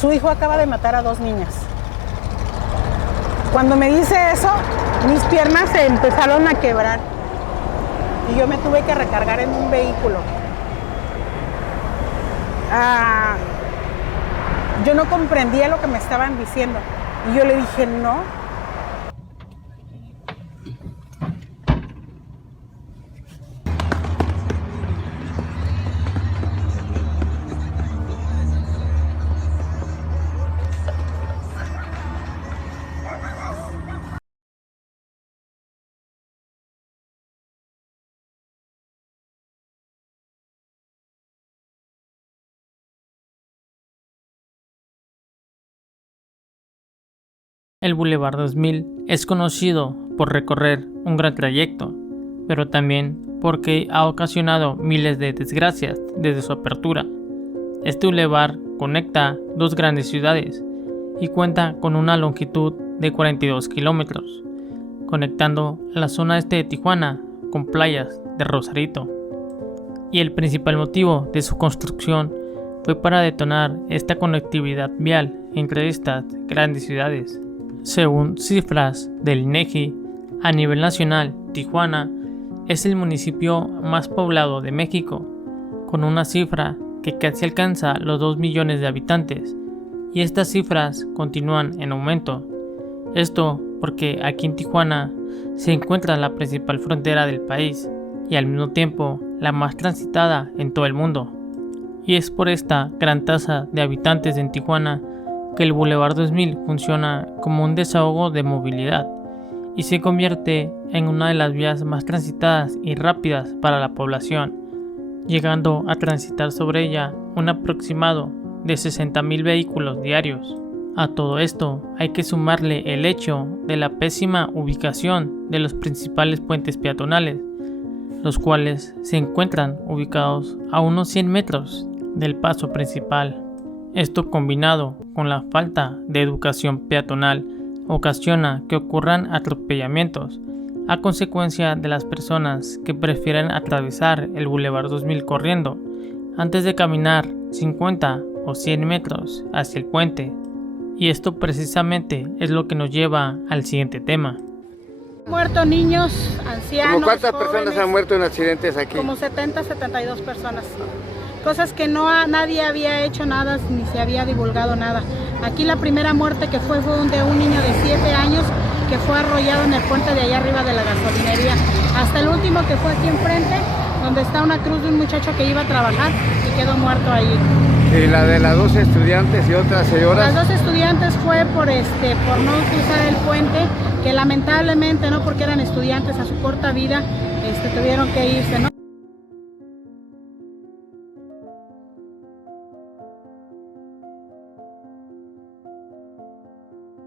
Su hijo acaba de matar a 2 niñas. Cuando me dice eso, mis piernas se empezaron a quebrar y yo me tuve que recargar en un vehículo. Yo no comprendía lo que me estaban diciendo y yo le dije no. El Boulevard 2000 es conocido por recorrer un gran trayecto, pero también porque ha ocasionado miles de desgracias desde su apertura. Este bulevar conecta dos grandes ciudades y cuenta con una longitud de 42 kilómetros, conectando la zona este de Tijuana con playas de Rosarito. Y el principal motivo de su construcción fue para detonar esta conectividad vial entre estas grandes ciudades. Según cifras del INEGI, a nivel nacional, Tijuana es el municipio más poblado de México, con una cifra que casi alcanza los 2 millones de habitantes, y estas cifras continúan en aumento. Esto porque aquí en Tijuana se encuentra la principal frontera del país y al mismo tiempo la más transitada en todo el mundo. Y es por esta gran tasa de habitantes en Tijuana que el Boulevard 2000 funciona como un desahogo de movilidad y se convierte en una de las vías más transitadas y rápidas para la población, llegando a transitar sobre ella un aproximado de 60,000 vehículos diarios. A todo esto hay que sumarle el hecho de la pésima ubicación de los principales puentes peatonales, los cuales se encuentran ubicados a unos 100 metros del paso principal. Esto, combinado con la falta de educación peatonal, ocasiona que ocurran atropellamientos a consecuencia de las personas que prefieren atravesar el Boulevard 2000 corriendo antes de caminar 50 o 100 metros hacia el puente. Y esto precisamente es lo que nos lleva al siguiente tema. Muerto niños, ancianos, ¿Cómo cuántas jóvenes, personas han muerto en accidentes aquí? Como 70, 72 personas. Cosas que nadie había hecho nada, ni se había divulgado nada. Aquí la primera muerte que fue de un niño de 7 años que fue arrollado en el puente de allá arriba de la gasolinería. Hasta el último que fue aquí enfrente, donde está una cruz de un muchacho que iba a trabajar y quedó muerto ahí. ¿Y la de las 2 estudiantes y otras señoras? Las 2 estudiantes fue por no cruzar el puente, que lamentablemente, no porque eran estudiantes a su corta vida, tuvieron que irse, ¿no?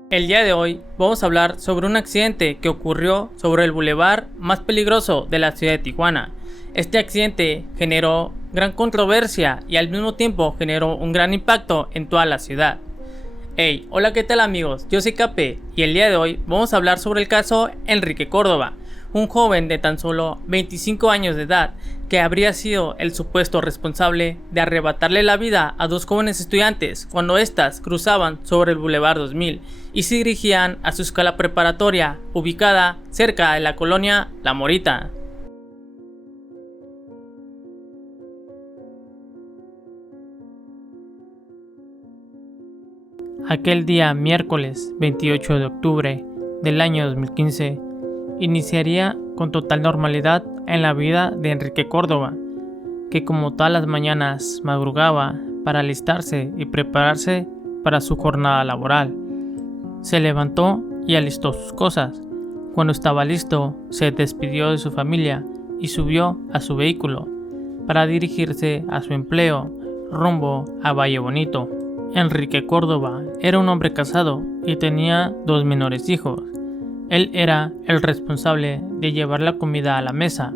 El día de hoy vamos a hablar sobre un accidente que ocurrió sobre el bulevar más peligroso de la ciudad de Tijuana. Este accidente generó gran controversia y al mismo tiempo generó un gran impacto en toda la ciudad. Hey, hola, ¿qué tal amigos? Yo soy Cape y el día de hoy vamos a hablar sobre el caso Enrique Córdoba, un joven de tan solo 25 años de edad que habría sido el supuesto responsable de arrebatarle la vida a 2 jóvenes estudiantes cuando éstas cruzaban sobre el Boulevard 2000 y se dirigían a su escuela preparatoria ubicada cerca de la colonia La Morita. Aquel día miércoles 28 de octubre del año 2015 iniciaría con total normalidad en la vida de Enrique Córdoba, que como todas las mañanas madrugaba para alistarse y prepararse para su jornada laboral. Se levantó y alistó sus cosas. Cuando estaba listo, se despidió de su familia y subió a su vehículo para dirigirse a su empleo rumbo a Valle Bonito. Enrique Córdoba era un hombre casado y tenía 2 menores hijos. Él era el responsable de llevar la comida a la mesa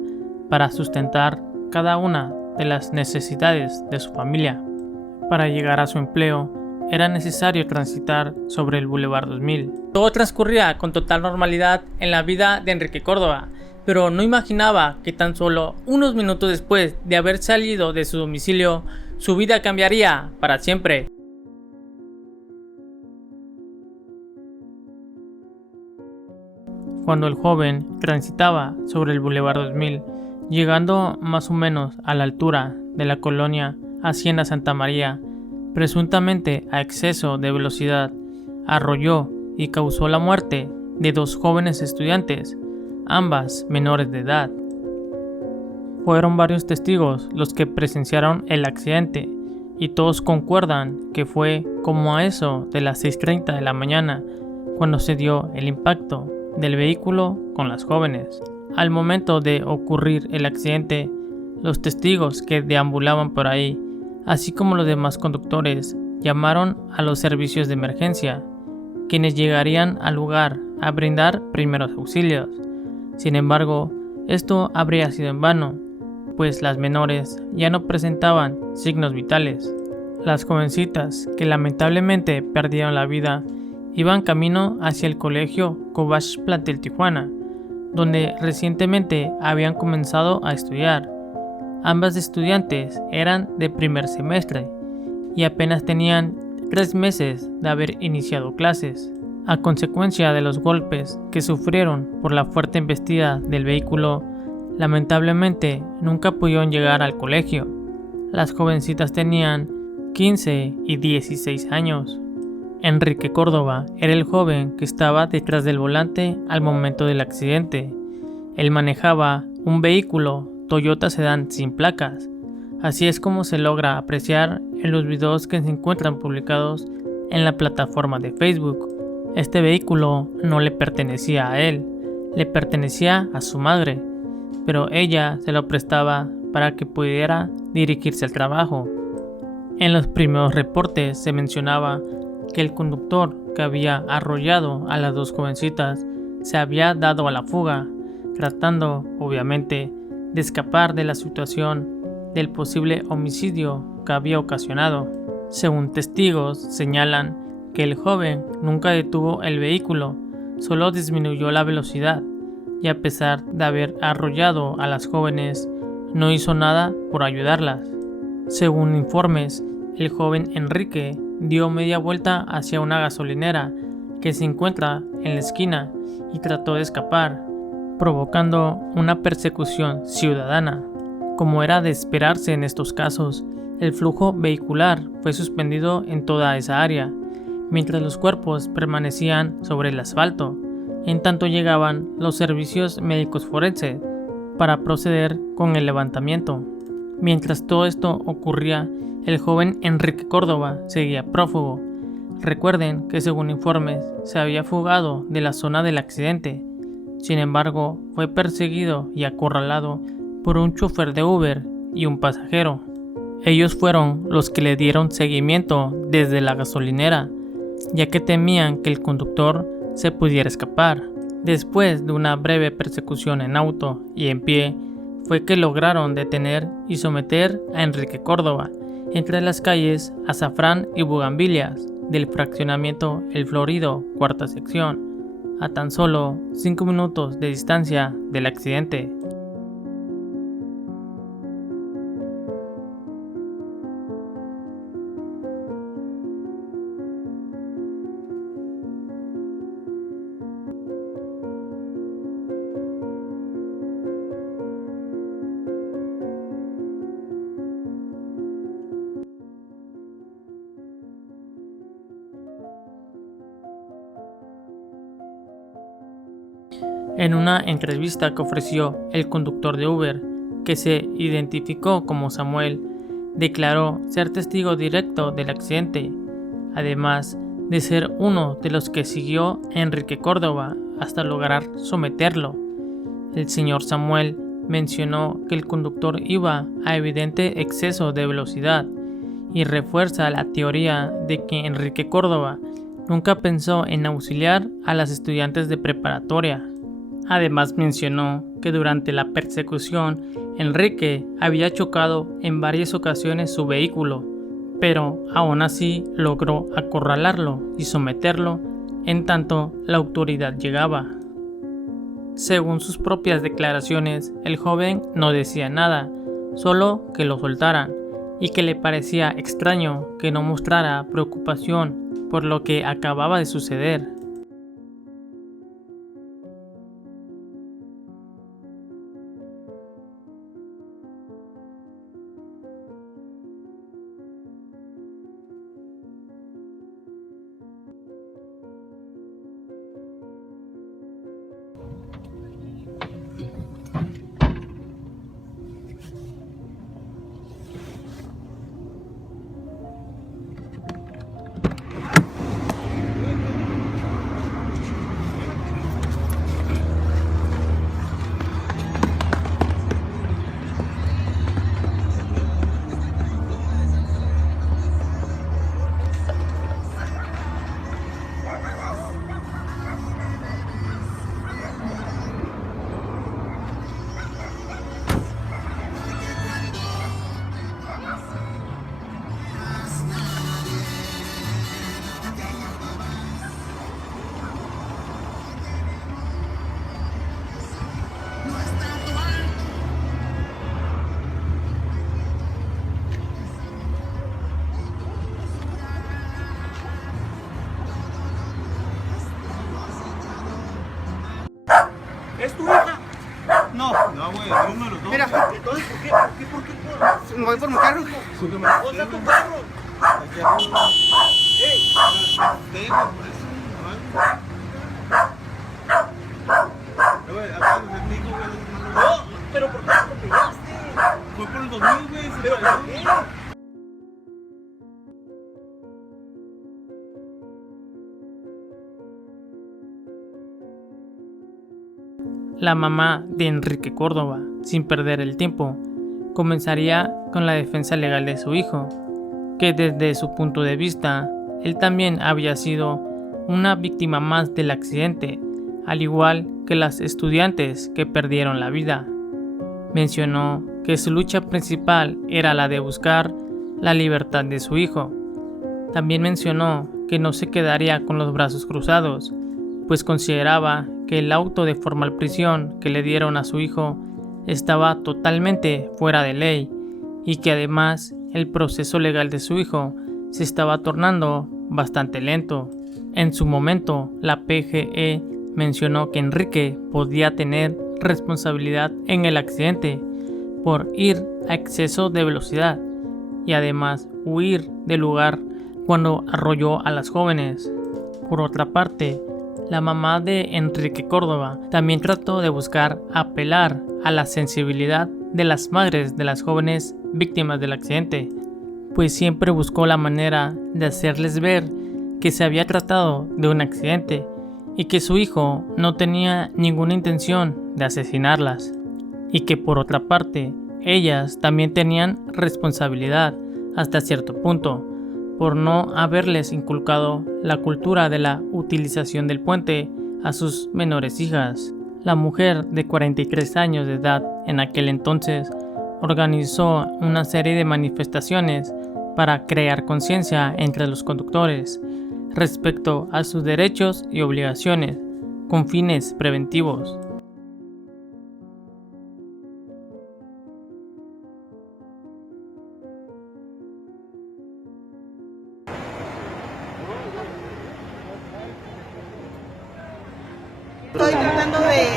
para sustentar cada una de las necesidades de su familia. Para llegar a su empleo, era necesario transitar sobre el Boulevard 2000. Todo transcurría con total normalidad en la vida de Enrique Córdoba, pero no imaginaba que tan solo unos minutos después de haber salido de su domicilio, su vida cambiaría para siempre. cuando el joven transitaba sobre el Boulevard 2000, llegando más o menos a la altura de la colonia Hacienda Santa María, presuntamente a exceso de velocidad, arrolló y causó la muerte de 2 jóvenes estudiantes, ambas menores de edad. Fueron varios testigos los que presenciaron el accidente y todos concuerdan que fue como a eso de las 6:30 de la mañana cuando se dio el impacto del vehículo con las jóvenes. Al momento de ocurrir el accidente, los testigos que deambulaban por ahí, así como los demás conductores, llamaron a los servicios de emergencia, quienes llegarían al lugar a brindar primeros auxilios. Sin embargo, esto habría sido en vano, pues las menores ya no presentaban signos vitales. Las jovencitas, que lamentablemente perdieron la vida, iban camino hacia el colegio Cobach Plantel Tijuana, donde recientemente habían comenzado a estudiar. Ambas estudiantes eran de primer semestre y apenas tenían 3 meses de haber iniciado clases. A consecuencia de los golpes que sufrieron por la fuerte embestida del vehículo, lamentablemente nunca pudieron llegar al colegio. Las jovencitas tenían 15 y 16 años. Enrique Córdoba era el joven que estaba detrás del volante al momento del accidente. Él manejaba un vehículo Toyota Sedán sin placas. Así es como se logra apreciar en los videos que se encuentran publicados en la plataforma de Facebook. Este vehículo no le pertenecía a él, le pertenecía a su madre, pero ella se lo prestaba para que pudiera dirigirse al trabajo. En los primeros reportes se mencionaba que el conductor que había arrollado a las 2 jovencitas se había dado a la fuga, tratando, obviamente, de escapar de la situación del posible homicidio que había ocasionado. Según testigos, señalan que el joven nunca detuvo el vehículo, solo disminuyó la velocidad y a pesar de haber arrollado a las jóvenes, no hizo nada por ayudarlas. Según informes, el joven Enrique dio media vuelta hacia una gasolinera que se encuentra en la esquina y trató de escapar, provocando una persecución ciudadana. Como era de esperarse en estos casos, el flujo vehicular fue suspendido en toda esa área, mientras los cuerpos permanecían sobre el asfalto, en tanto llegaban los servicios médicos forenses para proceder con el levantamiento. Mientras todo esto ocurría, el joven Enrique Córdoba seguía prófugo. Recuerden que según informes se había fugado de la zona del accidente. Sin embargo, fue perseguido y acorralado por un chofer de Uber y un pasajero. Ellos fueron los que le dieron seguimiento desde la gasolinera, ya que temían que el conductor se pudiera escapar. Después de una breve persecución en auto y en pie, fue que lograron detener y someter a Enrique Córdoba entre las calles Azafrán y Bugambilias del fraccionamiento El Florido, cuarta sección, a tan solo 5 minutos de distancia del accidente. En una entrevista que ofreció el conductor de Uber, que se identificó como Samuel, declaró ser testigo directo del accidente, además de ser uno de los que siguió a Enrique Córdoba hasta lograr someterlo. El señor Samuel mencionó que el conductor iba a evidente exceso de velocidad y refuerza la teoría de que Enrique Córdoba nunca pensó en auxiliar a las estudiantes de preparatoria. Además mencionó que durante la persecución Enrique había chocado en varias ocasiones su vehículo, pero aún así logró acorralarlo y someterlo en tanto la autoridad llegaba. Según sus propias declaraciones, el joven no decía nada, solo que lo soltaran, y que le parecía extraño que no mostrara preocupación por lo que acababa de suceder. me voy por mi carro. ¡Usa tu carro! ¡Ey! Venga, por eso. No, pero ¿por qué te atropellaste? Fue por el 2000, güey. ¿Pero por qué? La mamá de Enrique Córdoba, sin perder el tiempo, comenzaría con la defensa legal de su hijo, que desde su punto de vista, él también había sido una víctima más del accidente, al igual que las estudiantes que perdieron la vida. Mencionó que su lucha principal era la de buscar la libertad de su hijo. También mencionó que no se quedaría con los brazos cruzados, pues consideraba que el auto de formal prisión que le dieron a su hijo estaba totalmente fuera de ley y que además el proceso legal de su hijo se estaba tornando bastante lento. En su momento, la PGE mencionó que Enrique podía tener responsabilidad en el accidente por ir a exceso de velocidad y además huir del lugar cuando arrolló a las jóvenes. Por otra parte, la mamá de Enrique Córdoba también trató de buscar apelar a la sensibilidad de las madres de las jóvenes víctimas del accidente, pues siempre buscó la manera de hacerles ver que se había tratado de un accidente y que su hijo no tenía ninguna intención de asesinarlas, y que por otra parte ellas también tenían responsabilidad hasta cierto punto por no haberles inculcado la cultura de la utilización del puente a sus menores hijas. La mujer de 43 años de edad en aquel entonces organizó una serie de manifestaciones para crear conciencia entre los conductores respecto a sus derechos y obligaciones con fines preventivos. Estoy tratando de,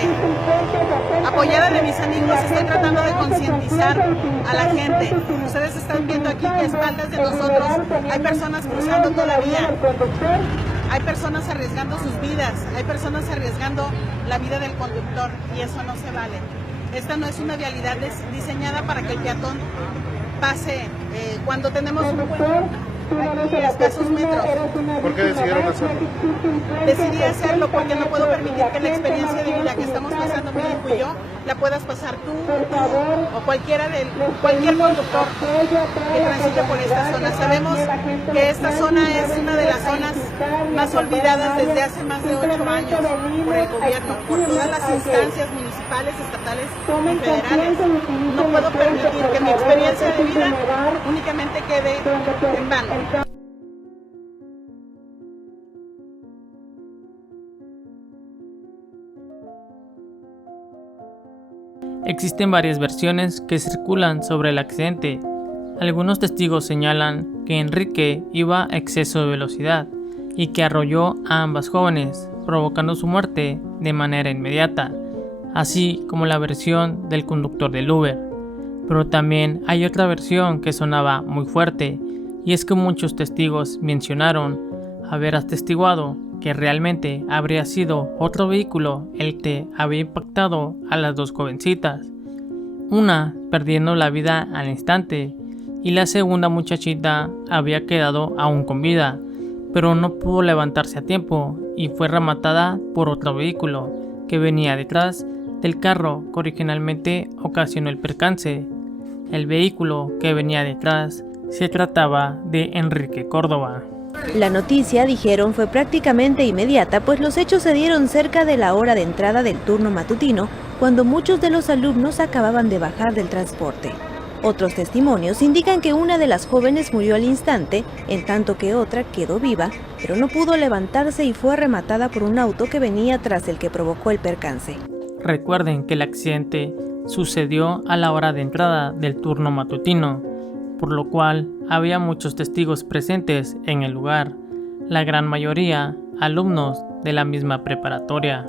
apoyada de mis amigos, estoy tratando de concientizar a la gente. Ustedes están viendo aquí que a espaldas de nosotros hay personas cruzando todavía. Hay personas arriesgando sus vidas, hay personas arriesgando la vida del conductor y eso no se vale. Esta no es una vialidad diseñada para que el peatón pase cuando tenemos un escasos metros. ¿Por qué decidieron hacerlo? Decidí hacerlo porque no puedo permitir que la experiencia de vida que estamos pasando mi hijo y yo la puedas pasar tú o cualquier conductor que transite por esta zona. Sabemos que esta zona es una de las zonas más olvidadas desde hace más de 8 años por el gobierno, por todas las instancias municipales, estatales y federales. No puedo permitir que mi experiencia de vida únicamente quede en vano. Existen varias versiones que circulan sobre el accidente. Algunos testigos señalan que Enrique iba a exceso de velocidad y que arrolló a ambas jóvenes, provocando su muerte de manera inmediata, así como la versión del conductor del Uber. Pero también hay otra versión que sonaba muy fuerte, y es que muchos testigos mencionaron haber atestiguado que realmente habría sido otro vehículo el que había impactado a las dos jovencitas, una perdiendo la vida al instante y la segunda muchachita había quedado aún con vida, pero no pudo levantarse a tiempo y fue rematada por otro vehículo que venía detrás del carro que originalmente ocasionó el percance. El vehículo que venía detrás se trataba de Enrique Córdoba. La noticia, dijeron, fue prácticamente inmediata, pues los hechos se dieron cerca de la hora de entrada del turno matutino, cuando muchos de los alumnos acababan de bajar del transporte. Otros testimonios indican que una de las jóvenes murió al instante, en tanto que otra quedó viva, pero no pudo levantarse y fue rematada por un auto que venía tras el que provocó el percance. Recuerden que el accidente sucedió a la hora de entrada del turno matutino, por lo cual había muchos testigos presentes en el lugar, la gran mayoría alumnos de la misma preparatoria.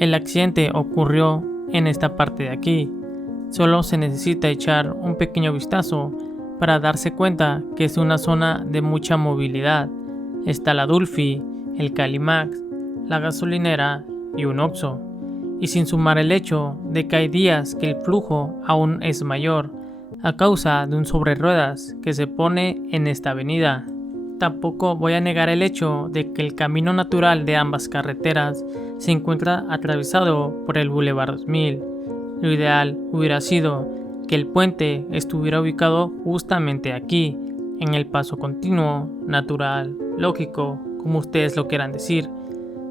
El accidente ocurrió en esta parte de aquí. Solo se necesita echar un pequeño vistazo para darse cuenta que es una zona de mucha movilidad. Está la Dulfi, el Calimax, la gasolinera y un Oxxo. Y sin sumar el hecho de que hay días que el flujo aún es mayor a causa de un sobre ruedas que se pone en esta avenida. Tampoco voy a negar el hecho de que el camino natural de ambas carreteras se encuentra atravesado por el Boulevard 2000. Lo ideal hubiera sido que el puente estuviera ubicado justamente aquí, en el paso continuo, natural, lógico, como ustedes lo quieran decir.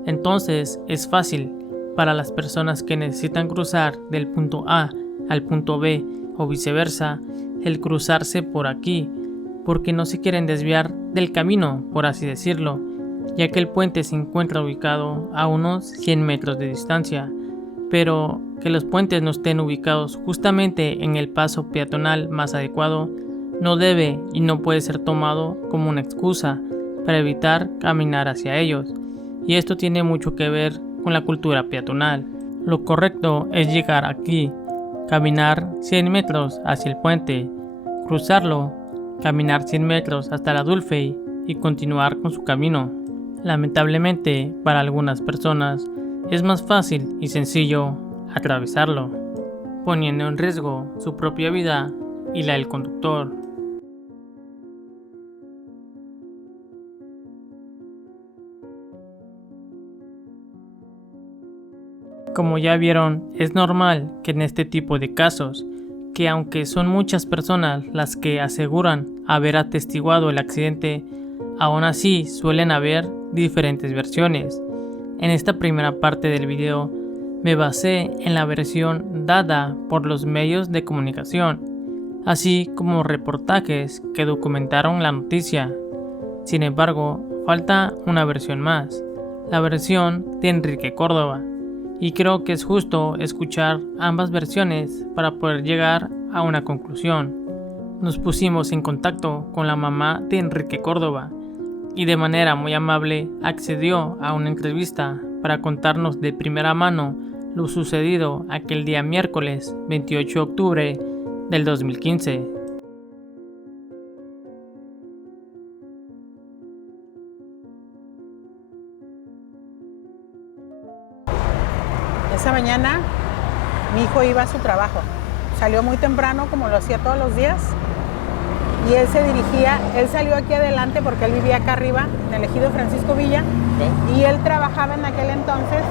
Entonces es fácil para las personas que necesitan cruzar del punto A al punto B o viceversa, el cruzarse por aquí, porque no se quieren desviar del camino, por así decirlo, ya que el puente se encuentra ubicado a unos 100 metros de distancia, pero que los puentes no estén ubicados justamente en el paso peatonal más adecuado no debe y no puede ser tomado como una excusa para evitar caminar hacia ellos, y esto tiene mucho que ver con la cultura peatonal. Lo correcto es llegar aquí, caminar 100 metros hacia el puente, cruzarlo, caminar 100 metros hasta la Dulfi y continuar con su camino. Lamentablemente, para algunas personas es más fácil y sencillo atravesarlo, poniendo en riesgo su propia vida y la del conductor. Como ya vieron, es normal que en este tipo de casos, que aunque son muchas personas las que aseguran haber atestiguado el accidente, aún así suelen haber diferentes versiones. En esta primera parte del video me basé en la versión dada por los medios de comunicación, así como reportajes que documentaron la noticia. Sin embargo, falta una versión más, la versión de Enrique Córdoba, y creo que es justo escuchar ambas versiones para poder llegar a una conclusión. Nos pusimos en contacto con la mamá de Enrique Córdoba y de manera muy amable accedió a una entrevista para contarnos de primera mano lo sucedido aquel día miércoles 28 de octubre del 2015. Esa mañana mi hijo iba a su trabajo, salió muy temprano como lo hacía todos los días y él salió aquí adelante porque él vivía acá arriba en el ejido Francisco Villa, y él trabajaba en aquel entonces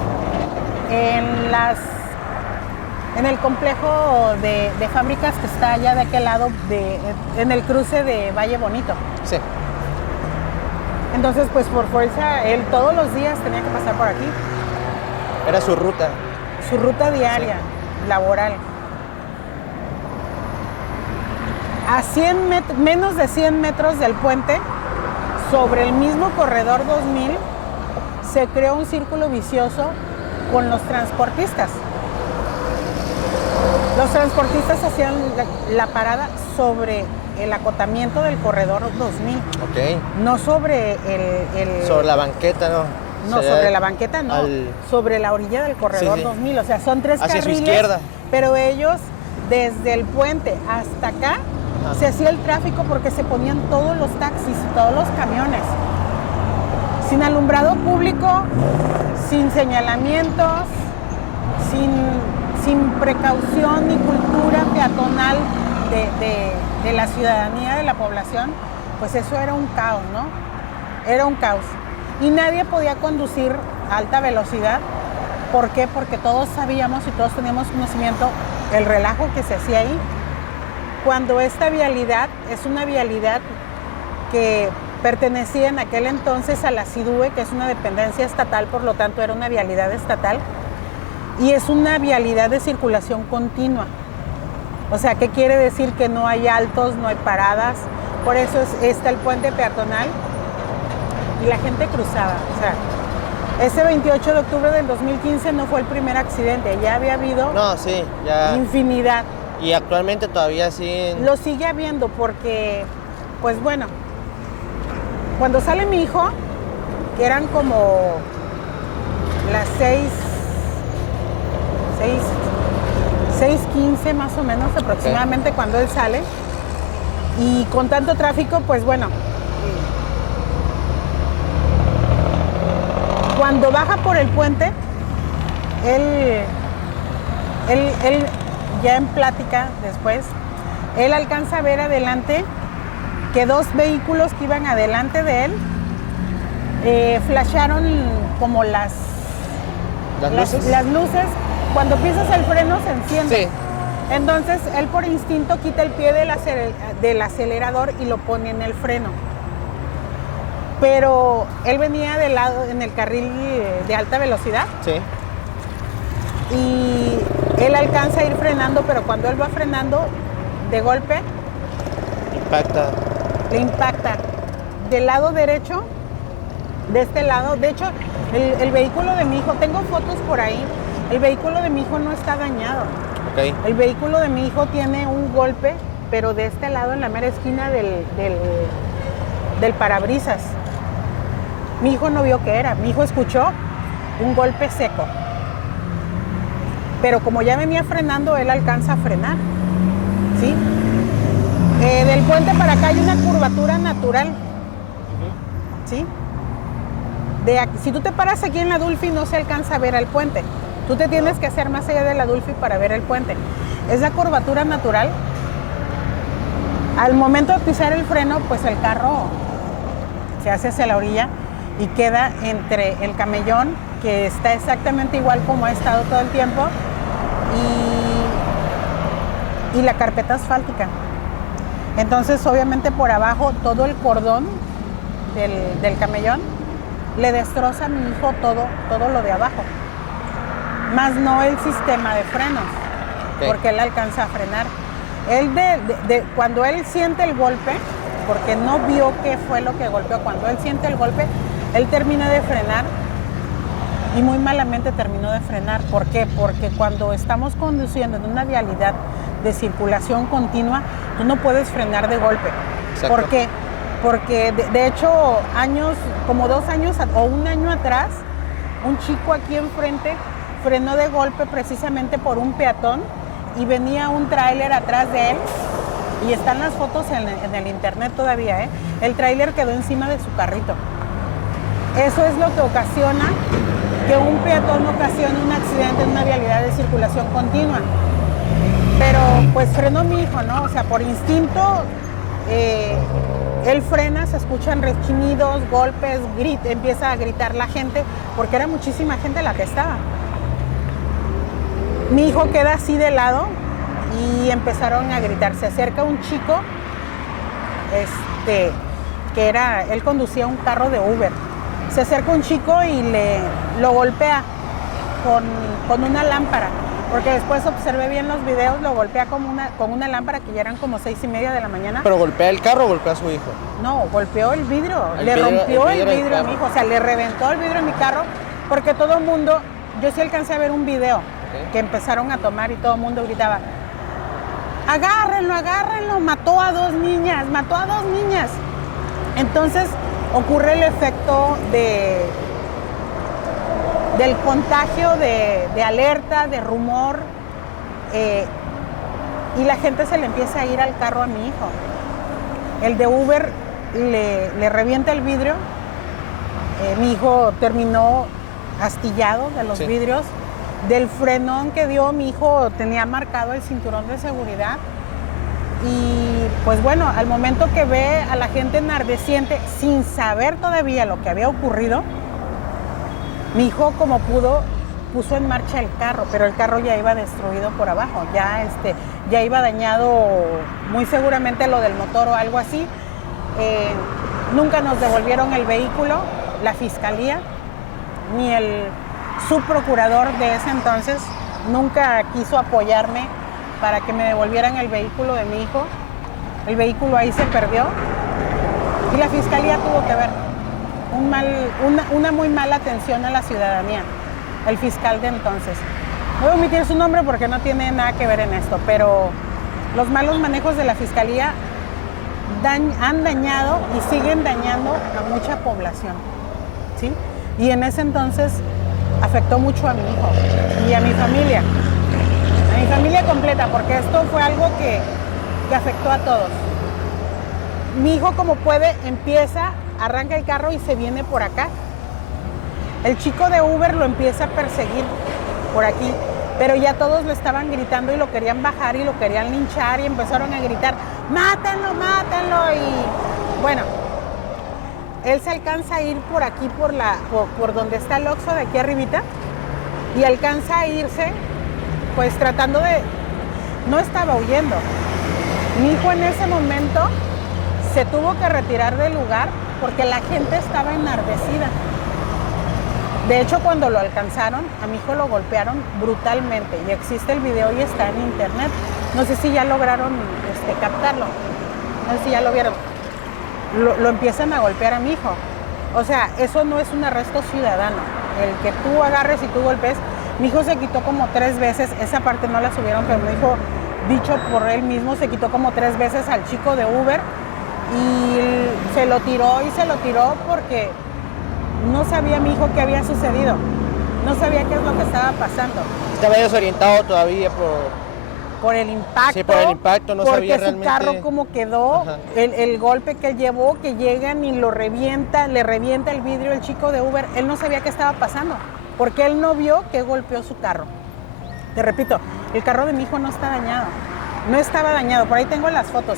en el complejo de fábricas que está allá de aquel lado, en el cruce de Valle Bonito. Sí. Entonces pues por fuerza él todos los días tenía que pasar por aquí. Era su ruta. Su ruta diaria, laboral. A menos de 100 metros del puente, sobre el mismo corredor 2000, se creó un círculo vicioso con los transportistas. Los transportistas hacían la parada sobre el acotamiento del corredor 2000. Ok. No sobre Sobre la banqueta, ¿no? No, sobre la banqueta no, sobre la orilla del corredor 2000, o sea, son 3 hacia carriles, su izquierda. Pero ellos, desde el puente hasta acá, se hacía el tráfico porque se ponían todos los taxis y todos los camiones, sin alumbrado público, sin señalamientos, sin precaución ni cultura peatonal de la ciudadanía, de la población. Pues eso era un caos, ¿no? Era un caos. Y nadie podía conducir a alta velocidad. ¿Por qué? Porque todos sabíamos y todos teníamos conocimiento del relajo que se hacía ahí. Cuando esta vialidad es una vialidad que pertenecía en aquel entonces a la CIDUE, que es una dependencia estatal, por lo tanto era una vialidad estatal, y es una vialidad de circulación continua. O sea, ¿qué quiere decir? Que no hay altos, no hay paradas. Por eso está el puente peatonal. Y la gente cruzaba, o sea, ese 28 de octubre del 2015 no fue el primer accidente, ya había habido infinidad. Y actualmente todavía sí. Lo sigue habiendo porque, pues bueno, cuando sale mi hijo, que eran como las 6:15 más o menos aproximadamente cuando él sale. Y con tanto tráfico, pues bueno, cuando baja por el puente, él ya en plática después, él alcanza a ver adelante que dos vehículos que iban adelante de él flasharon como las luces. Cuando pisas el freno se enciende. Sí. Entonces él por instinto quita el pie del acelerador y lo pone en el freno. Pero él venía de lado en el carril de alta velocidad. Sí. Y él alcanza a ir frenando, pero cuando él va frenando, de golpe, le impacta. Del lado derecho, de este lado, de hecho, el vehículo de mi hijo, tengo fotos por ahí, el vehículo de mi hijo no está dañado. Okay. El vehículo de mi hijo tiene un golpe, pero de este lado, en la mera esquina del parabrisas. Mi hijo no vio qué era, mi hijo escuchó un golpe seco. Pero como ya venía frenando, él alcanza a frenar, ¿sí? Del puente para acá hay una curvatura natural, ¿sí? Si tú te paras aquí en la Dulfi, no se alcanza a ver el puente. Tú te tienes que hacer más allá de la Dulfi para ver el puente. Esa curvatura natural, al momento de pisar el freno, pues el carro se hace hacia la orilla y queda entre el camellón, que está exactamente igual como ha estado todo el tiempo, y la carpeta asfáltica. Entonces, obviamente por abajo, todo el cordón del camellón le destroza a mi hijo todo lo de abajo. Más no el sistema de frenos, porque él alcanza a frenar. Él cuando él siente el golpe, porque no vio qué fue lo que golpeó, cuando él siente el golpe, él termina de frenar y muy malamente terminó de frenar. ¿Por qué? Porque cuando estamos conduciendo en una vialidad de circulación continua, tú no puedes frenar de golpe. Exacto. ¿Por qué? Porque de hecho, como 2 años o 1 año atrás, un chico aquí enfrente frenó de golpe precisamente por un peatón y venía un tráiler atrás de él, y están las fotos en el internet todavía, ¿eh? El tráiler quedó encima de su carrito. Eso es lo que ocasiona que un peatón ocasione un accidente en una vialidad de circulación continua. Pero pues frenó mi hijo, ¿no? O sea, por instinto, él frena, se escuchan rechinidos, golpes, empieza a gritar la gente, porque era muchísima gente la que estaba. Mi hijo queda así de lado y empezaron a gritar. Se acerca un chico, él conducía un carro de Uber. Se acerca un chico y lo golpea con una lámpara, porque después observé bien los videos, lo golpea con una lámpara, que ya eran como 6:30 de la mañana. ¿Pero golpea el carro o golpea a su hijo? No, golpeó el vidrio, rompió el vidrio a mi hijo, o sea, le reventó el vidrio a mi carro, porque todo el mundo, yo sí alcancé a ver un video que empezaron a tomar y todo el mundo gritaba: agárrenlo, agárrenlo, mató a 2 niñas. Entonces ocurre el efecto del contagio de alerta, de rumor, y la gente se le empieza a ir al carro a mi hijo. El de Uber le revienta el vidrio, mi hijo terminó astillado de los vidrios. Del frenón que dio, mi hijo tenía marcado el cinturón de seguridad. Y pues bueno, al momento que ve a la gente enardeciente, sin saber todavía lo que había ocurrido, mi hijo, como pudo, puso en marcha el carro, pero el carro ya iba destruido por abajo, ya iba dañado, muy seguramente lo del motor o algo así. Nunca nos devolvieron el vehículo, la fiscalía, ni el subprocurador de ese entonces nunca quiso apoyarme para que me devolvieran el vehículo de mi hijo. El vehículo ahí se perdió y la fiscalía tuvo que ver una muy mala atención a la ciudadanía. El fiscal de entonces, no voy a omitir su nombre porque no tiene nada que ver en esto, pero los malos manejos de la fiscalía han dañado y siguen dañando a mucha población, ¿sí? Y en ese entonces afectó mucho a mi hijo y a mi familia. completa, porque esto fue algo que afectó a todos. Mi hijo, como puede, arranca el carro y se viene por acá. El chico de Uber lo empieza a perseguir por aquí, pero ya todos lo estaban gritando y lo querían bajar y lo querían linchar y empezaron a gritar, ¡mátenlo, mátenlo! Y bueno, él se alcanza a ir por aquí, por donde está el Oxxo de aquí arribita, y alcanza a irse, pues tratando de... No estaba huyendo. Mi hijo en ese momento se tuvo que retirar del lugar porque la gente estaba enardecida. De hecho, cuando lo alcanzaron, a mi hijo lo golpearon brutalmente y existe el video y está en internet. No sé si ya lograron captarlo, no sé si ya lo vieron. Lo empiezan a golpear a mi hijo. O sea, eso no es un arresto ciudadano. El que tú agarres y tú golpes. Mi hijo se quitó como 3 veces, esa parte no la subieron, pero mi hijo, dicho por él mismo, se quitó como 3 veces al chico de Uber y se lo tiró porque no sabía mi hijo qué había sucedido, no sabía qué es lo que estaba pasando. Estaba desorientado todavía por el impacto. Sí, por el impacto, no sabía realmente. Porque su carro cómo quedó, el golpe que él llevó, que llegan y le revienta el vidrio el chico de Uber, él no sabía qué estaba pasando, porque él no vio que golpeó su carro. Te repito, el carro de mi hijo no está dañado, no estaba dañado, por ahí tengo las fotos.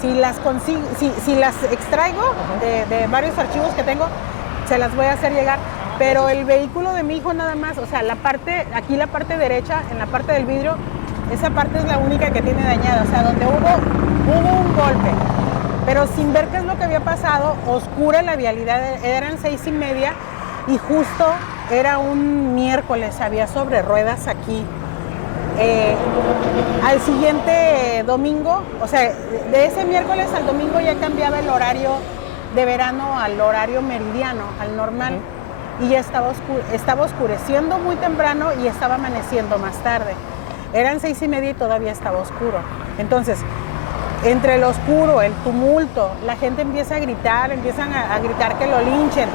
Si las extraigo de varios archivos que tengo, se las voy a hacer llegar, pero el vehículo de mi hijo nada más, o sea, la parte derecha, en la parte del vidrio, esa parte es la única que tiene dañada, o sea, donde hubo un golpe, pero sin ver qué es lo que había pasado, oscura la vialidad, eran 6:30 y justo era un miércoles, había sobre ruedas aquí. Al siguiente domingo, o sea, de ese miércoles al domingo ya cambiaba el horario de verano al horario meridiano, al normal, y ya estaba oscureciendo muy temprano y estaba amaneciendo más tarde. Eran 6:30 y todavía estaba oscuro. Entonces, entre el oscuro, el tumulto, la gente empieza a gritar, empiezan a gritar que lo linchen,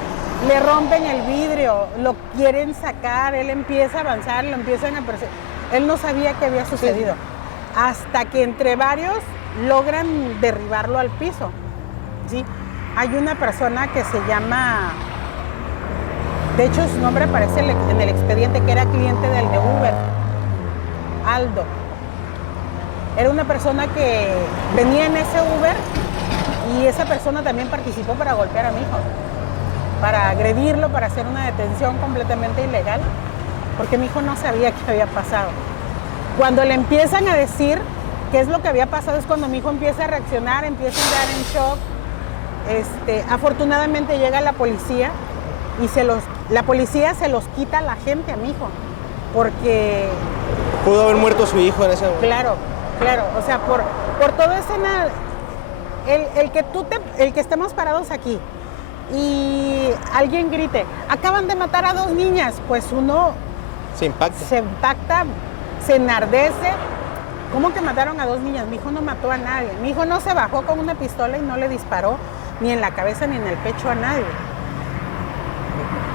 le rompen el vidrio, lo quieren sacar, él empieza a avanzar, lo empiezan a perseguir. Él no sabía qué había sucedido, hasta que entre varios logran derribarlo al piso, ¿sí? Hay una persona que se llama, de hecho su nombre aparece en el expediente, que era cliente del de Uber, Aldo. Era una persona que venía en ese Uber y esa persona también participó para golpear a mi hijo, para agredirlo, para hacer una detención completamente ilegal, porque mi hijo no sabía qué había pasado. Cuando le empiezan a decir qué es lo que había pasado es cuando mi hijo empieza a reaccionar, empieza a entrar en shock. Afortunadamente llega la policía y la policía se los quita a la gente, a mi hijo, porque... Pudo haber muerto su hijo en ese momento. Claro, o sea, por todo el que estemos parados aquí y alguien grite, acaban de matar a 2 niñas, pues uno se impacta, se enardece. ¿Cómo que mataron a 2 niñas? Mi hijo no mató a nadie, mi hijo no se bajó con una pistola y no le disparó ni en la cabeza ni en el pecho a nadie.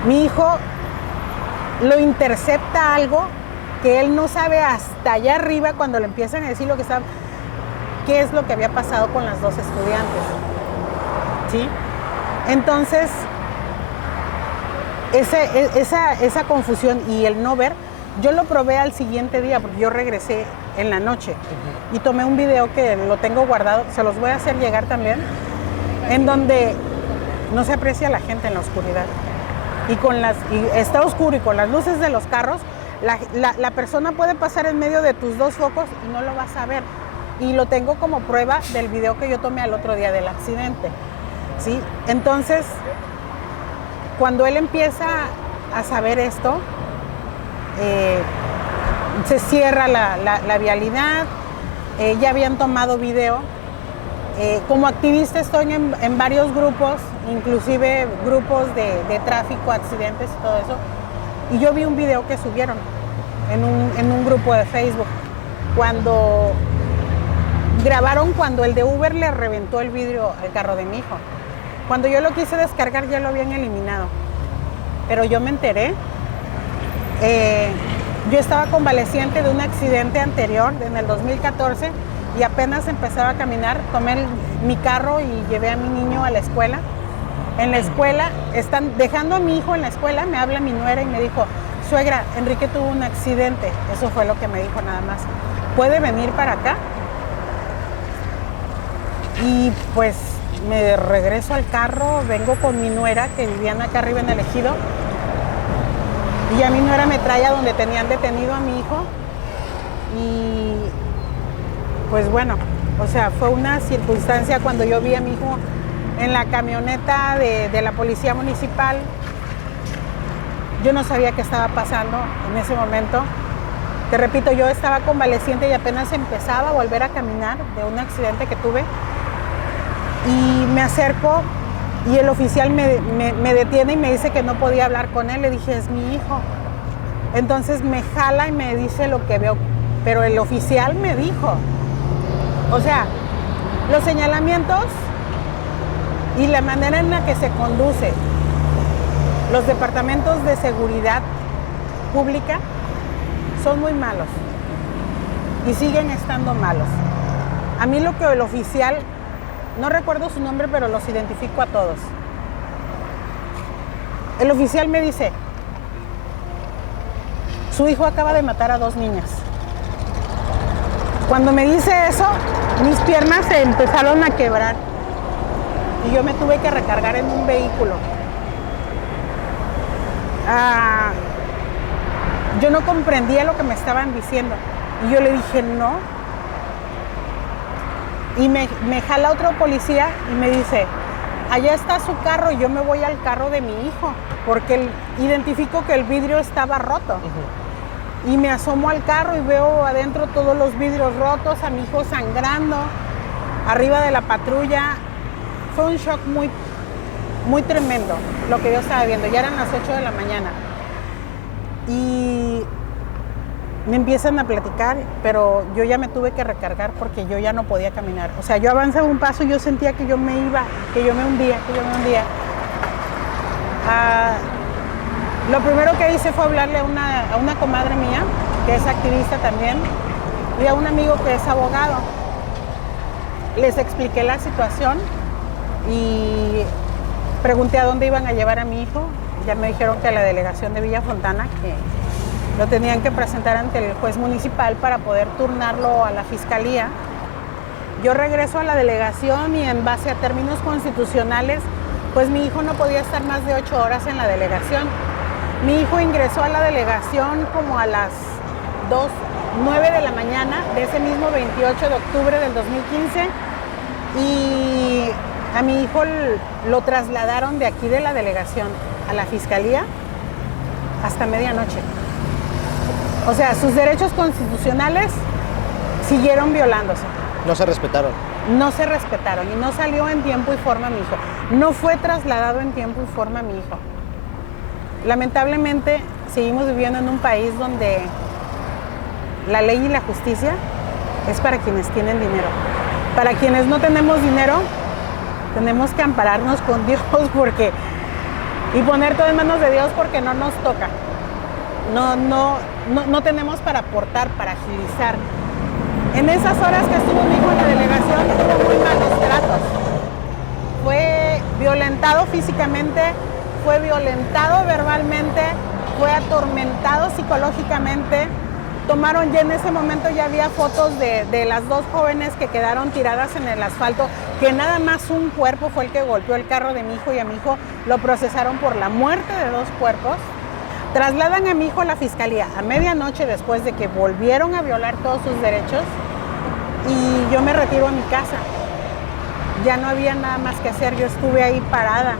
Mi hijo lo intercepta algo que él no sabe hasta allá arriba cuando le empiezan a decir qué es lo que había pasado con las 2 estudiantes, ¿sí? Entonces, esa confusión y el no ver, yo lo probé al siguiente día, porque yo regresé en la noche y tomé un video que lo tengo guardado, se los voy a hacer llegar también, en donde no se aprecia la gente en la oscuridad. Y está oscuro y con las luces de los carros, la persona puede pasar en medio de tus 2 focos y no lo vas a ver. Y lo tengo como prueba del video que yo tomé al otro día del accidente, ¿sí? Entonces, cuando él empieza a saber esto, se cierra la vialidad, ya habían tomado video. Como activista estoy en varios grupos, inclusive grupos de tráfico, accidentes y todo eso. Y yo vi un video que subieron en un grupo de Facebook, cuando grabaron cuando el de Uber le reventó el vidrio al carro de mi hijo. Cuando yo lo quise descargar ya lo habían eliminado. Pero yo me enteré Yo estaba convaleciente de un accidente anterior en el 2014 y apenas empezaba a caminar, tomé mi carro y llevé a mi niño a la escuela. En la escuela, están dejando a mi hijo en la escuela, me habla mi nuera y me dijo, suegra, Enrique tuvo un accidente. Eso fue lo que me dijo nada más. ¿Puede venir para acá? Y pues me regreso al carro, vengo con mi nuera que vivían acá arriba en el ejido. Y a mi nuera me trae a donde tenían detenido a mi hijo. Y pues bueno, o sea, fue una circunstancia cuando yo vi a mi hijo en la camioneta de la policía municipal. Yo no sabía qué estaba pasando en ese momento. Te repito, yo estaba convaleciente y apenas empezaba a volver a caminar de un accidente que tuve. Y me acerco y el oficial me detiene y me dice que no podía hablar con él. Le dije, es mi hijo. Entonces me jala y me dice lo que veo. Pero el oficial me dijo. O sea, los señalamientos y la manera en la que se conduce los departamentos de seguridad pública son muy malos. Y siguen estando malos. A mí lo que el oficial... No recuerdo su nombre, pero los identifico a todos. El oficial me dice, su hijo acaba de matar a 2 niñas. Cuando me dice eso, mis piernas se empezaron a quebrar y yo me tuve que recargar en un vehículo. Yo no comprendía lo que me estaban diciendo y yo le dije no. Y me jala otro policía y me dice, allá está su carro y yo me voy al carro de mi hijo, porque identifico que el vidrio estaba roto. Y me asomo al carro y veo adentro todos los vidrios rotos, a mi hijo sangrando, arriba de la patrulla. Fue un shock muy, muy tremendo lo que yo estaba viendo. Ya eran las 8 de la mañana. Y me empiezan a platicar, pero yo ya me tuve que recargar porque yo ya no podía caminar. O sea, yo avanzaba un paso y yo sentía que yo me iba, que yo me hundía. Lo primero que hice fue hablarle a una comadre mía, que es activista también, y a un amigo que es abogado. Les expliqué la situación y pregunté a dónde iban a llevar a mi hijo. Ya me dijeron que a la delegación de Villa Fontana, que lo tenían que presentar ante el juez municipal para poder turnarlo a la fiscalía. Yo regreso a la delegación y en base a términos constitucionales, pues mi hijo no podía estar más de 8 horas en la delegación. Mi hijo ingresó a la delegación como a las 9 de la mañana de ese mismo 28 de octubre del 2015 y a mi hijo lo trasladaron de aquí de la delegación a la fiscalía hasta medianoche. O sea, sus derechos constitucionales siguieron violándose. No se respetaron. No se respetaron y no salió en tiempo y forma mi hijo. No fue trasladado en tiempo y forma mi hijo. Lamentablemente seguimos viviendo en un país donde la ley y la justicia es para quienes tienen dinero. Para quienes no tenemos dinero, tenemos que ampararnos con Dios y poner todo en manos de Dios porque no nos toca. No tenemos para aportar, para agilizar. En esas horas que estuvo mi hijo en la delegación, tuvo muy malos tratos. Fue violentado físicamente, fue violentado verbalmente, fue atormentado psicológicamente. Tomaron ya en ese momento, ya había fotos de las 2 jóvenes que quedaron tiradas en el asfalto, que nada más un cuerpo fue el que golpeó el carro de mi hijo y a mi hijo lo procesaron por la muerte de 2 cuerpos. Trasladan a mi hijo a la fiscalía a medianoche después de que volvieron a violar todos sus derechos y yo me retiro a mi casa. Ya no había nada más que hacer, yo estuve ahí parada.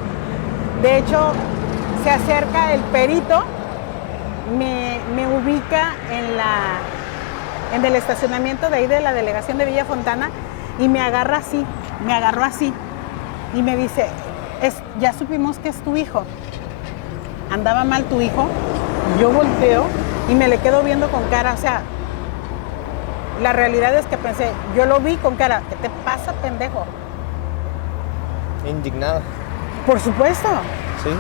De hecho, se acerca el perito, me ubica en el estacionamiento de ahí de la delegación de Villa Fontana y me agarró así y me dice, ya supimos que es tu hijo. ¿Andaba mal tu hijo? Yo volteo y me le quedo viendo con cara, o sea, la realidad es que pensé, yo lo vi con cara, ¿qué te pasa, pendejo? Indignado. Por supuesto. Sí.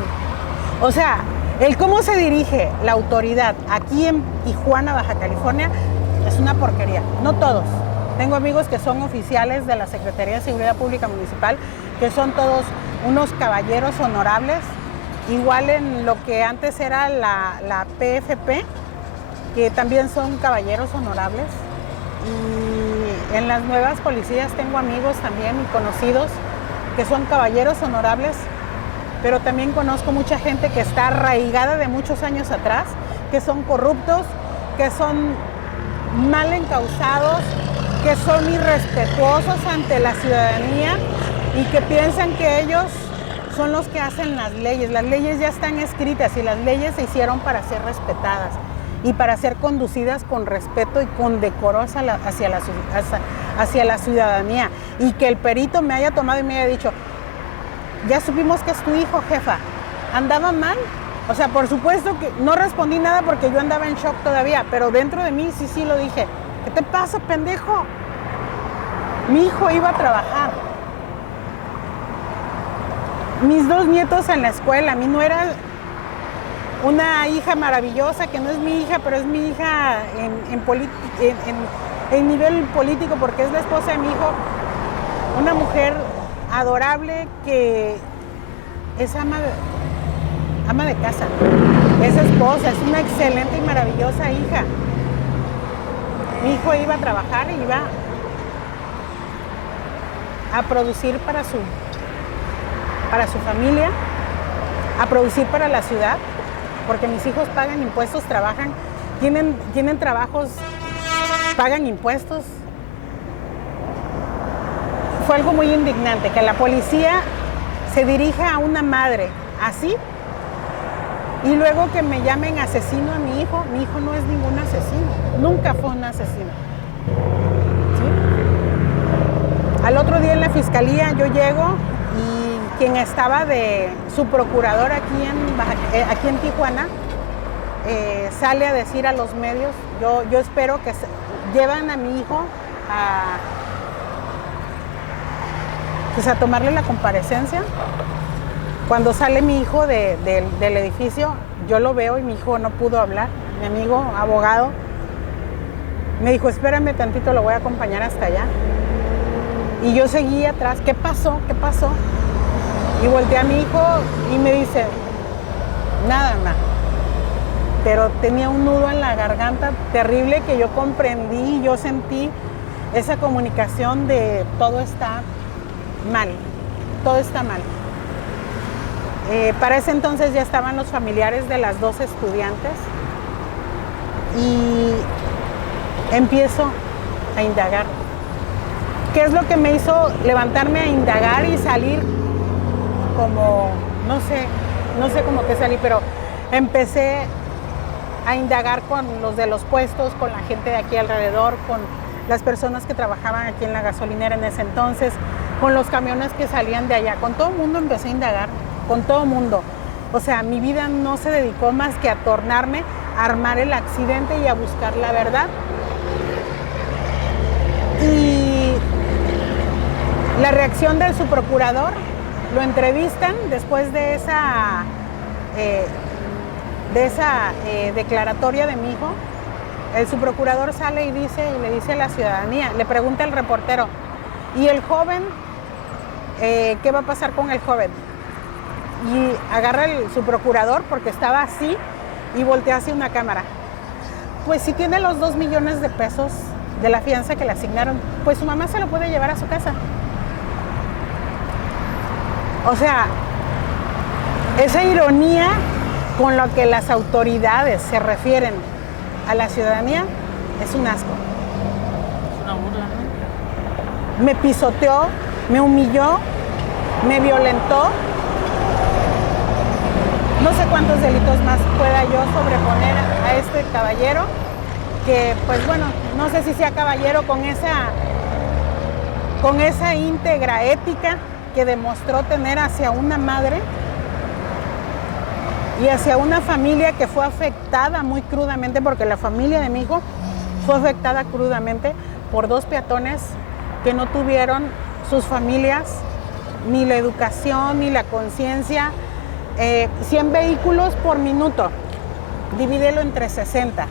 O sea, El cómo se dirige la autoridad aquí en Tijuana, Baja California, es una porquería. No todos. Tengo amigos que son oficiales de la Secretaría de Seguridad Pública Municipal, que son todos unos caballeros honorables, igual en lo que antes era la PFP, que también son caballeros honorables. Y en las nuevas policías tengo amigos también y conocidos que son caballeros honorables, pero también conozco mucha gente que está arraigada de muchos años atrás, que son corruptos, que son mal encausados, que son irrespetuosos ante la ciudadanía y que piensan que ellos son los que hacen las leyes. Las leyes ya están escritas y las leyes se hicieron para ser respetadas y para ser conducidas con respeto y con decoro hacia la ciudadanía. Y que el perito me haya tomado y me haya dicho, ya supimos que es tu hijo, jefa, ¿andaba mal? O sea, por supuesto que no respondí nada porque yo andaba en shock todavía, pero dentro de mí sí lo dije. ¿Qué te pasa, pendejo? Mi hijo iba a trabajar. Mis 2 nietos en la escuela, mi nuera, una hija maravillosa, que no es mi hija, pero es mi hija en nivel político porque es la esposa de mi hijo, una mujer adorable que es ama de casa, es esposa, es una excelente y maravillosa hija. Mi hijo iba a trabajar, iba a producir para su familia, a producir para la ciudad, porque mis hijos pagan impuestos, trabajan, tienen trabajos, pagan impuestos. Fue algo muy indignante que la policía se dirija a una madre así y luego que me llamen asesino a mi hijo no es ningún asesino, nunca fue un asesino. ¿Sí? Al otro día en la fiscalía yo llego y quien estaba de su procurador aquí en Tijuana sale a decir a los medios, yo espero que llevan a mi hijo a tomarle la comparecencia. Cuando sale mi hijo del edificio, yo lo veo y mi hijo no pudo hablar. Mi amigo, abogado, me dijo, espérame tantito, lo voy a acompañar hasta allá. Y yo seguí atrás, ¿qué pasó? ¿Qué pasó? Y volteé a mi hijo y me dice, nada. Pero tenía un nudo en la garganta terrible que yo comprendí, yo sentí esa comunicación de todo está mal, todo está mal. Para ese entonces ya estaban los familiares de las 2 estudiantes y empiezo a indagar. ¿Qué es lo que me hizo levantarme a indagar y salir como, no sé cómo que salí, pero empecé a indagar con los de los puestos, con la gente de aquí alrededor, con las personas que trabajaban aquí en la gasolinera en ese entonces, con los camiones que salían de allá, con todo el mundo empecé a indagar, con todo el mundo. O sea, mi vida no se dedicó más que a tornarme a armar el accidente y a buscar la verdad. Y la reacción de su procurador, lo entrevistan después de esa declaratoria de mi hijo. El subprocurador sale y le dice a la ciudadanía, le pregunta al reportero, ¿y el joven? ¿Qué va a pasar con el joven? Y agarra su procurador porque estaba así y voltea hacia una cámara. Pues si tiene los 2 millones de pesos de la fianza que le asignaron, pues su mamá se lo puede llevar a su casa. O sea, esa ironía con lo que las autoridades se refieren a la ciudadanía es un asco. Es una burla, ¿no? Me pisoteó, me humilló, me violentó. No sé cuántos delitos más pueda yo sobreponer a este caballero, que pues bueno, no sé si sea caballero con esa íntegra ética que demostró tener hacia una madre y hacia una familia que fue afectada muy crudamente, porque la familia de mi hijo fue afectada crudamente por 2 peatones que no tuvieron sus familias ni la educación ni la conciencia 100 vehículos por minuto, divídelo entre 60.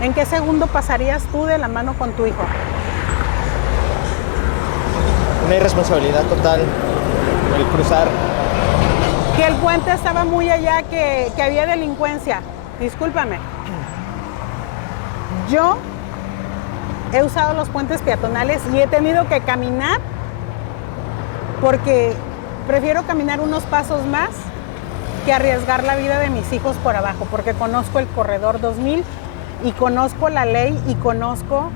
¿En qué segundo pasarías tú de la mano con tu hijo? Una irresponsabilidad total el cruzar. Que el puente estaba muy allá, que había delincuencia. Discúlpame. Yo he usado los puentes peatonales y he tenido que caminar porque prefiero caminar unos pasos más que arriesgar la vida de mis hijos por abajo, porque conozco el corredor 2000 y conozco la ley y conozco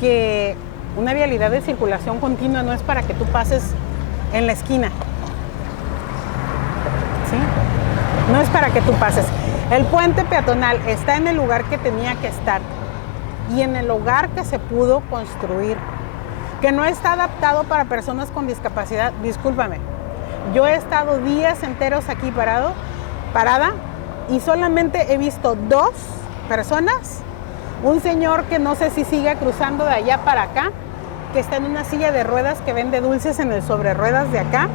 que una vialidad de circulación continua no es para que tú pases en la esquina. ¿Sí? No es para que tú pases. El puente peatonal está en el lugar que tenía que estar y en el lugar que se pudo construir, que no está adaptado para personas con discapacidad. Discúlpame, yo he estado días enteros aquí parada y solamente he visto 2 personas, un señor que no sé si sigue cruzando de allá para acá, que está en una silla de ruedas que vende dulces en el sobre ruedas de acá,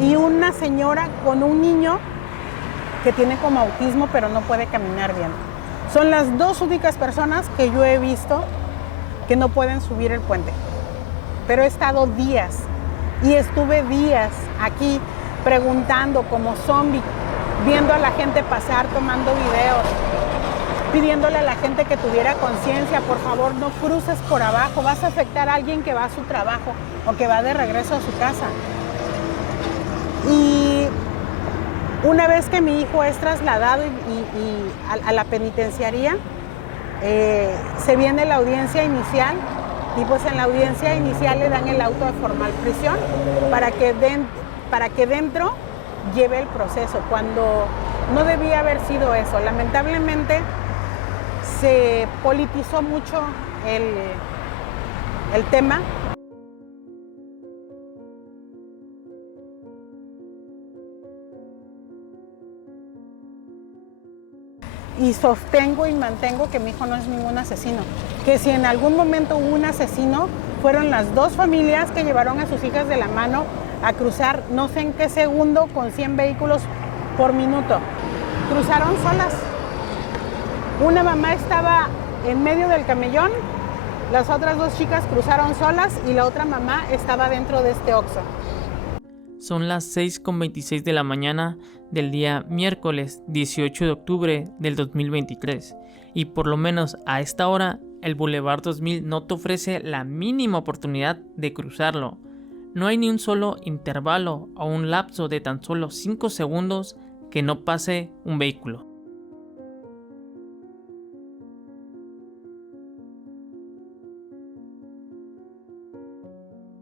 y una señora con un niño que tiene como autismo pero no puede caminar bien. Son las 2 únicas personas que yo he visto que no pueden subir el puente. Pero he estado días y estuve días aquí preguntando como zombie, viendo a la gente pasar, tomando videos, pidiéndole a la gente que tuviera conciencia, por favor no cruces por abajo, vas a afectar a alguien que va a su trabajo o que va de regreso a su casa. Y una vez que mi hijo es trasladado a la penitenciaría, se viene la audiencia inicial y pues en la audiencia inicial le dan el auto de formal prisión para que dentro lleve el proceso, cuando no debía haber sido eso. Lamentablemente se politizó mucho el tema. Y sostengo y mantengo que mi hijo no es ningún asesino. Que si en algún momento hubo un asesino, fueron las 2 familias que llevaron a sus hijas de la mano a cruzar, no sé en qué segundo, con 100 vehículos por minuto. Cruzaron solas. Una mamá estaba en medio del camellón, las otras 2 chicas cruzaron solas y la otra mamá estaba dentro de este Oxxo. Son las 6:26 de la mañana del día miércoles 18 de octubre del 2023 y por lo menos a esta hora el Boulevard 2000 no te ofrece la mínima oportunidad de cruzarlo. No hay ni un solo intervalo o un lapso de tan solo 5 segundos que no pase un vehículo.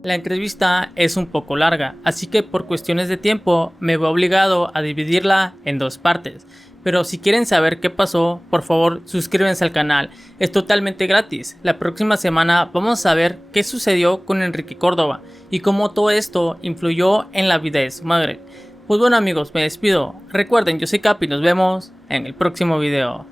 La entrevista es un poco larga, así que por cuestiones de tiempo me veo obligado a dividirla en 2 partes. Pero si quieren saber qué pasó, por favor suscríbanse al canal, es totalmente gratis. La próxima semana vamos a ver qué sucedió con Enrique Córdoba y cómo todo esto influyó en la vida de su madre. Pues bueno amigos, me despido. Recuerden, yo soy Capi y nos vemos en el próximo video.